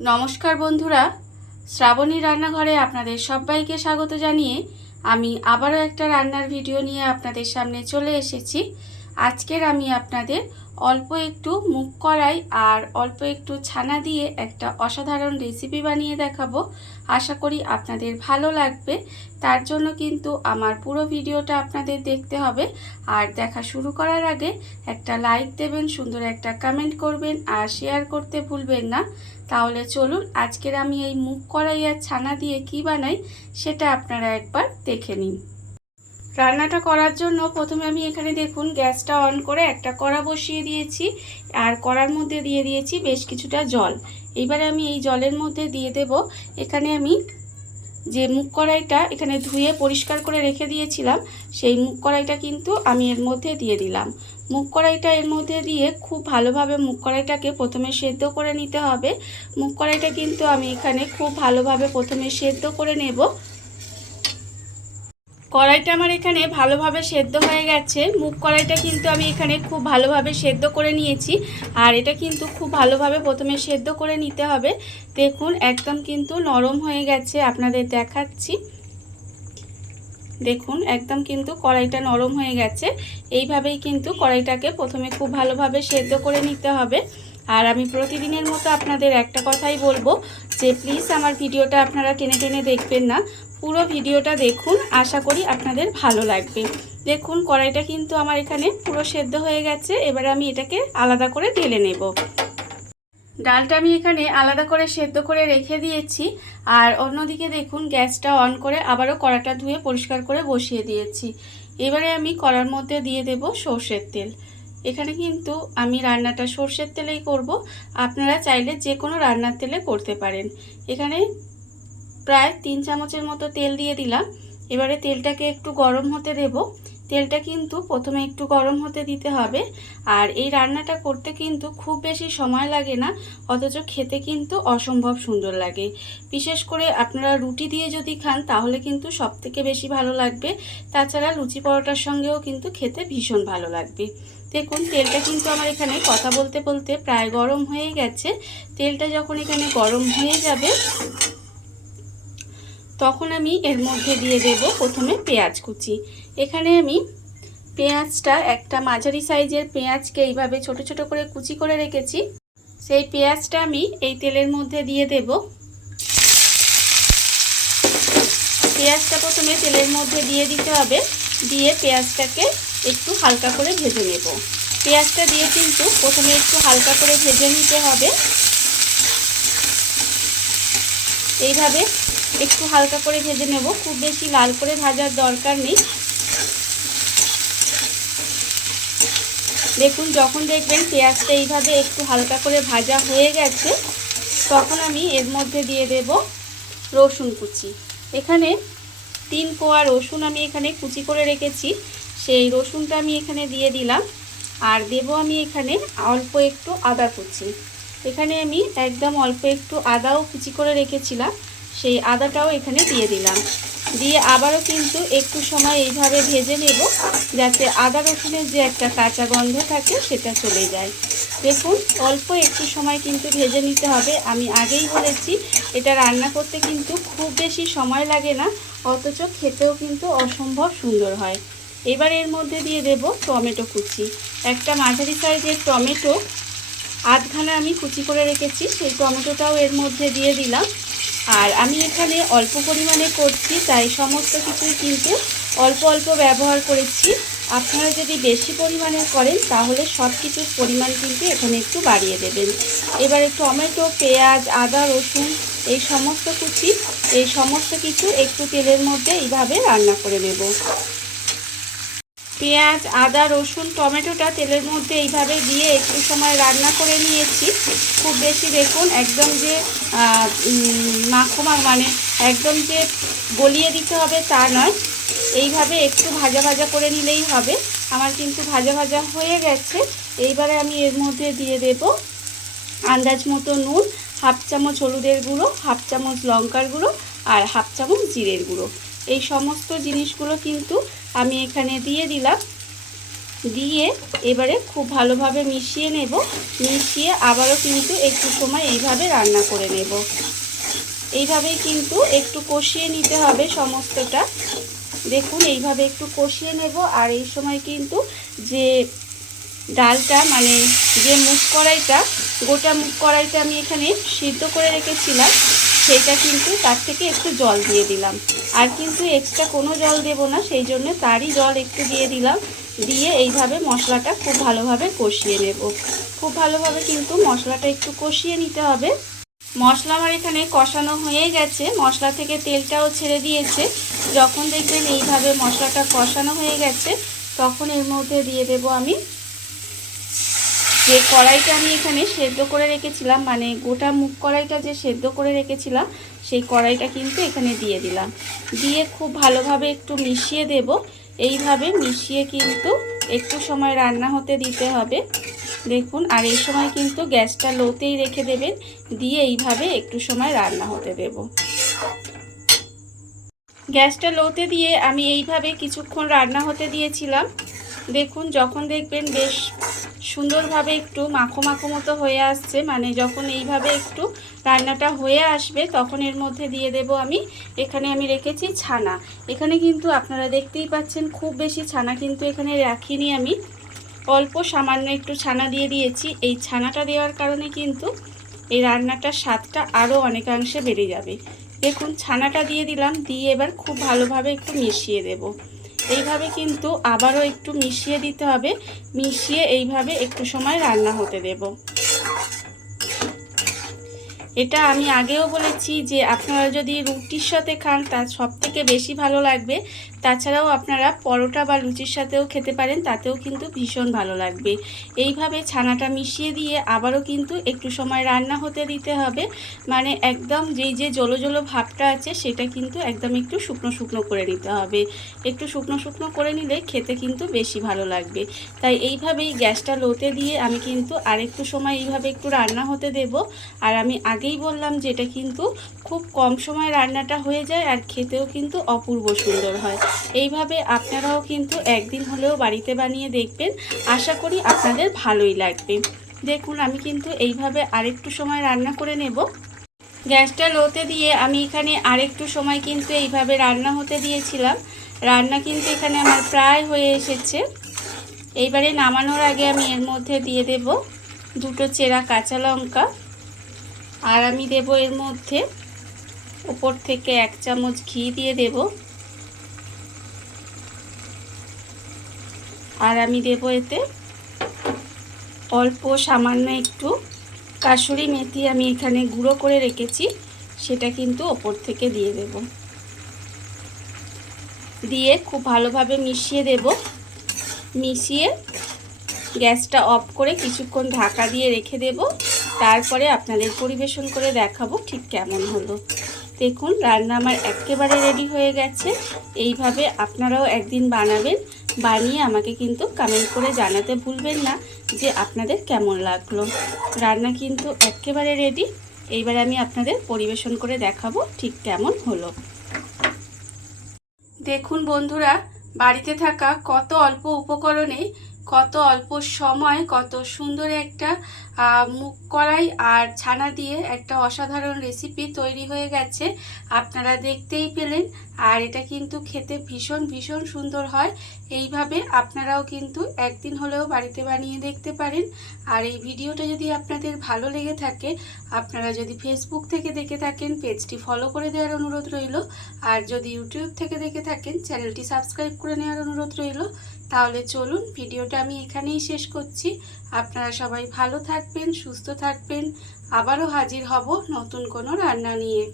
নমস্কার বন্ধুরা, শ্রাবণী রান্নাঘরে আপনাদের সবাইকে স্বাগত জানিয়ে আমি আবারও একটা রান্নার ভিডিও নিয়ে আপনাদের সামনে চলে এসেছি। আজকের আমি আপনাদের অল্প একটু মুগ কলাই আর অল্প একটু ছানা দিয়ে একটা অসাধারণ রেসিপি বানিয়ে দেখাবো। আশা করি আপনাদের ভালো লাগবে। তার জন্য কিন্তু আমার পুরো ভিডিওটা আপনাদের দেখতে হবে। আর দেখা শুরু করার আগে একটা লাইক দেবেন, সুন্দর একটা কমেন্ট করবেন আর শেয়ার করতে ভুলবেন না। তাহলে চলুন আজকের আমি এই মুগ কলাই আর ছানা দিয়ে কি বানাই সেটা আপনারা একবার দেখে নিন। রান্নাটা করার জন্য প্রথমে আমি এখানে দেখুন গ্যাসটা অন করে একটা কড়া বসিয়ে দিয়েছি আর কড়ার মধ্যে দিয়ে দিয়েছি বেশ কিছুটা জল। এবারে আমি এই জলের মধ্যে দিয়ে দেব এখানে আমি যে মুগ কড়াইটা এখানে ধুয়ে পরিষ্কার করে রেখে দিয়েছিলাম সেই মুগ কড়াইটা কিন্তু আমি এর মধ্যে দিয়ে দিলাম। মুগ কড়াইটা এর মধ্যে দিয়ে খুব ভালোভাবে মুগ কড়াইটাকে প্রথমে সেদ্ধ করে নিতে হবে। মুগ কড়াইটা কিন্তু আমি এখানে খুব ভালোভাবে প্রথমে সেদ্ধ করে নেব। কড়াইটা আমার এখানে ভালোভাবে সেদ্ধ হয়ে গেছে। মুগ কড়াইটা কিন্তু আমি এখানে খুব ভালোভাবে সেদ্ধ করে নিয়েছি আর এটা কিন্তু খুব ভালোভাবে প্রথমে সেদ্ধ করে নিতে হবে। দেখুন একদম কিন্তু নরম হয়ে গেছে, আপনাদের দেখাচ্ছি। দেখুন একদম কিন্তু কড়াইটা নরম হয়ে গেছে। এইভাবেই কিন্তু কড়াইটাকে প্রথমে খুব ভালোভাবে সেদ্ধ করে নিতে হবে। আর আমি প্রতিদিনের মতো আপনাদের একটা কথাই বলবো যে প্লিজ আমার ভিডিওটা আপনারা টেনে টেনে দেখবেন না, পুরো ভিডিওটা দেখুন, আশা করি আপনাদের ভালো লাগবে। দেখুন কড়াইটা কিন্তু আমার এখানে পুরো সেদ্ধ হয়ে গেছে। এবারে আমি এটাকে আলাদা করে ঢেলে নেব। ডালটা আমি এখানে আলাদা করে সেদ্ধ করে রেখে দিয়েছি আর অন্যদিকে দেখুন গ্যাসটা অন করে আবারও কড়াটা ধুয়ে পরিষ্কার করে বসিয়ে দিয়েছি। এবারে আমি কড়ার মধ্যে দিয়ে দেব সর্ষের তেল। এখানে কিন্তু আমি রান্নাটা সর্ষের তেলেই করব, আপনারা চাইলে যে কোনো রান্নার তেলে করতে পারেন। এখানে প্রায় 3 চামচের মতো তেল দিয়ে দিলাম। এবারে তেলটাকে একটু গরম হতে দেব। তেলটা কিন্তু প্রথমে একটু গরম হতে দিতে হবে। আর এই রান্নাটা করতে কিন্তু খুব বেশি সময় লাগে না, অথচ খেতে কিন্তু অসম্ভব সুন্দর লাগে। বিশেষ করে আপনারা রুটি দিয়ে যদি খান তাহলে কিন্তু সবথেকে বেশি ভালো লাগবে। তাছাড়া লুচি পরোটার সঙ্গেও কিন্তু খেতে ভীষণ ভালো লাগবে। দেখুন তেলটা কিন্তু আমার এখানে কথা বলতে বলতে প্রায় গরম হয়ে গেছে। তেলটা যখন এখানে গরম হয়ে যাবে তখন আমি এর মধ্যে দিয়ে দেব প্রথমে পেঁয়াজ কুচি। এখানে আমি পেঁয়াজটা একটা মাঝারি সাইজের পেঁয়াজকে এইভাবে ছোট ছোট করে কুচি করে রেখেছি, সেই পেঁয়াজটা আমি এই তেলের মধ্যে দিয়ে দেব। পেঁয়াজটা প্রথমে তেলের মধ্যে দিয়ে দিতে হবে, দিয়ে পেঁয়াজটাকে একটু হালকা করে ভেজে নেব। পেঁয়াজটা দিয়ে কিন্তু প্রথমে একটু হালকা করে ভেজে নিতে হবে। এইভাবে একটু হালকা করে ভেজে নেব, খুব বেশি লাল করে ভাজার দরকার নেই। দেখুন যখন দেখবেন পেঁয়াজটা এইভাবে একটু হালকা করে ভাজা হয়ে গেছে তখন আমি এর মধ্যে দিয়ে দেব রসুন কুচি। এখানে 3 কোয়া রসুন আমি এখানে কুচি করে রেখেছি, সেই রসুনটা আমি এখানে দিয়ে দিলাম। আর দেব আমি এখানে অল্প একটু আদা কুচি। এখানে আমি একদম অল্প একটু আদাও কুচি করে রেখেছিলাম, সেই আদাটাও এখানে দিয়ে দিলাম। দিয়ে আবারও কিন্তু একটু সময় এইভাবে ভেজে নেব যাতে আদা রসুনের যে একটা কাঁচা গন্ধ থাকে সেটা চলে যায়। দেখুন অল্প একটু সময় কিন্তু ভেজে নিতে হবে। আমি আগেই বলেছি এটা রান্না করতে কিন্তু খুব বেশি সময় লাগে না, অথচ খেতেও কিন্তু অসম্ভব সুন্দর হয়। এবার এর মধ্যে দিয়ে দেব টমেটো কুচি। একটা মাঝারি সাইজের টমেটো আধখানা আমি কুচি করে রেখেছি, সেই টমেটোটাও এর মধ্যে দিয়ে দিলাম। আর আমি এখানে অল্প পরিমাণে করছি তাই সমস্ত কিছুই কিন্তু অল্প অল্প ব্যবহার করেছি। আপনারা যদি বেশি পরিমাণে করেন তাহলে সব কিছুর পরিমাণ কিন্তু এখানে একটু বাড়িয়ে দেবেন। এবারে টমেটো, পেঁয়াজ, আদা, রসুন এই সমস্ত কিছু একটু তেলের মধ্যে এইভাবে রান্না করে নেব। পেঁয়াজ, আদা, রসুন, টমেটোটা তেলের মধ্যে এইভাবে দিয়ে একটু সময় রান্না করে নিয়েছি। খুব বেশি দেখুন একদম যে মানে একদম যে গলিয়ে দিতে হবে তা নয়, এইভাবে একটু ভাজা ভাজা করে নিলেই হবে। আমার কিন্তু ভাজা ভাজা হয়ে গেছে। এইবারে আমি এর মধ্যে দিয়ে দেব আন্দাজ মতো নুন, হাফ চামচ হলুদের গুঁড়ো, হাফ চামচ লঙ্কার গুঁড়ো আর হাফ চামচ জিরের গুঁড়ো। এই সমস্ত জিনিসগুলো কিন্তু আমি এখানে দিয়ে দিলাম। দিয়ে এবারে খুব ভালোভাবে মিশিয়ে নেব। মিশিয়ে আবারও কিন্তু একটু সময় এইভাবে রান্না করে নেব। এইভাবেই কিন্তু একটু কষিয়ে নিতে হবে সমস্তটা। দেখুন এইভাবে একটু কষিয়ে নেব। আর এই সময় কিন্তু যে ডালটা মানে যে মুগ কড়াইটা, গোটা মুগ কড়াইটা আমি এখানে সিদ্ধ করে রেখেছিলাম, সেটা কিন্তু তার থেকে একটু জল দিয়ে দিলাম। আর কিন্তু এক্সট্রা কোনো জল দেব না, সেই জন্য তারই জল একটু দিয়ে দিলাম। দিয়ে এইভাবে মশলাটা খুব ভালোভাবে কষিয়ে নেব। খুব ভালোভাবে কিন্তু মশলাটা একটু কষিয়ে নিতে হবে। মশলা আমার এখানে কষানো হয়ে গেছে, মশলা থেকে তেলটাও ছেড়ে দিয়েছে। যখন দেখবেন এইভাবে মশলাটা কষানো হয়ে গেছে, তখন এর মধ্যে দিয়ে দেব আমি যে কড়াইটা আমি এখানে সেদ্ধ করে রেখেছিলাম, মানে গোটা মুগ কড়াইটা যে সেদ্ধ করে রেখেছিলাম, সেই কড়াইটা কিন্তু এখানে দিয়ে দিলাম। দিয়ে খুব ভালোভাবে একটু মিশিয়ে দেব। এইভাবে মিশিয়ে কিন্তু একটু সময় রান্না হতে দিতে হবে। দেখুন, আর এই সময় কিন্তু গ্যাসটা লোতেই রেখে দেবেন। দিয়ে এইভাবে একটু সময় রান্না হতে দেব। গ্যাসটা লোতে দিয়ে আমি এইভাবে কিছুক্ষণ রান্না হতে দিয়েছিলাম। দেখুন, যখন দেখবেন বেশ সুন্দরভাবে একটু মাখো মাখো মতো হয়ে আসছে, মানে যখন এইভাবে একটু রান্নাটা হয়ে আসবে, তখন এর মধ্যে দিয়ে দেব আমি এখানে আমি রেখেছি ছানা। এখানে কিন্তু আপনারা দেখতেই পাচ্ছেন খুব বেশি ছানা কিন্তু এখানে রাখিনি আমি, অল্প সামান্য একটু ছানা দিয়ে দিয়েছি। এই ছানাটা দেওয়ার কারণে কিন্তু এই রান্নাটার স্বাদটা আরও অনেকাংশে বেড়ে যাবে। দেখুন, ছানাটা দিয়ে দিলাম। দিয়ে এবার খুব ভালোভাবে একটু মিশিয়ে দেব। এইভাবে কিন্তু আবারও একটু মিশিয়ে দিতে হবে। মিশিয়ে এইভাবে একটু সময় রান্না হতে দেব। এটা আমি আগেও বলেছি যে আপনারা যদি রুটির সাথে খান তা সবথেকে বেশি ভালো লাগবে। তাছাড়াও আপনারা পরোটা বা লুচির সাথেও খেতে পারেন, তাতেও কিন্তু ভীষণ ভালো লাগবে। এইভাবে ছানাটা মিশিয়ে দিয়ে আবারও কিন্তু একটু সময় রান্না হতে দিতে হবে। মানে একদম যেই যে জলো জলো ভাবটা আছে সেটা কিন্তু একদম একটু শুকনো শুকনো করে নিতে হবে। একটু শুকনো শুকনো করে নিলে খেতে কিন্তু বেশি ভালো লাগবে। তাই এইভাবেই গ্যাসটা লোতে দিয়ে আমি কিন্তু আরেকটু সময় এইভাবে একটু রান্না হতে দেব। আর আমি আগেই বললাম যে এটা কিন্তু খুব কম সময় রান্নাটা হয়ে যায়, আর খেতেও কিন্তু অপূর্ব সুন্দর হয়। এইভাবে আপনারাও কিন্তু একদিন হলেও বাড়িতে বানিয়ে দেখবেন। আশা করি আপনাদের ভালোই লাগবে। দেখুন, আমি কিন্তু এইভাবে আরেকটু সময় রান্না করে নেব। গ্যাসটা লোতে দিয়ে আমি এখানে আরেকটু সময় কিন্তু এইভাবে রান্না হতে দিয়েছিলাম। রান্না কিন্তু এখানে আমার প্রায় হয়ে এসেছে। এইবারে নামানোর আগে আমি এর মধ্যে দিয়ে দেব দুটো চেরা কাঁচা লঙ্কা। আর আমি দেব এর মধ্যে উপর থেকে 1 চামচ ঘি দিয়ে দেব। আর আমি দেব এতে অল্প সামান্য একটু কাসুরি মেথি, আমি এখানে গুঁড়ো করে রেখেছি, সেটা কিন্তু ওপর থেকে দিয়ে দেব। দিয়ে খুব ভালোভাবে মিশিয়ে দেব। মিশিয়ে গ্যাসটা অফ করে কিছুক্ষণ ঢাকা দিয়ে রেখে দেব। তারপরে আপনাদের পরিবেশন করে দেখাবো ঠিক কেমন হলো। দেখুন, রান্না আমার একেবারে রেডি হয়ে গেছে। এইভাবে আপনারাও একদিন বানাবেন। বানিয়ে আমাকে কিন্তু কমেন্ট করে জানাতে ভুলবেন না যে আপনাদের কেমন লাগলো। রান্না কিন্তু একেবারে রেডি। এইবার আমি আপনাদের পরিবেশন করে দেখাবো ঠিক কেমন হলো। দেখুন বন্ধুরা, বাড়িতে থাকা কত অল্প উপকরণে কত অল্প সময় কত সুন্দর একটা মুগ কড়াই আর ছানা দিয়ে একটা অসাধারণ রেসিপি তৈরি হয়ে গেছে। আপনারা দেখতেই পেলেন। আর এটা কিন্তু খেতে ভীষণ ভীষণ সুন্দর হয়। এইভাবে আপনারাও কিন্তু একদিন হলেও বাড়িতে বানিয়ে দেখতে পারেন। আর এই ভিডিওটা যদি আপনাদের ভালো লেগে থাকে, আপনারা যদি ফেসবুক থেকে দেখে থাকেন পেজটি ফলো করে দেওয়ার অনুরোধ রইল। আর যদি ইউটিউব থেকে দেখে থাকেন চ্যানেলটি সাবস্ক্রাইব করে নেওয়ার অনুরোধ রইল। তাহলে চলুন ভিডিওটা আমি এখানেই শেষ করছি। আপনারা সবাই ভালো থাকবেন, সুস্থ থাকবেন। আবারও হাজির হব নতুন কোনো রান্না নিয়ে।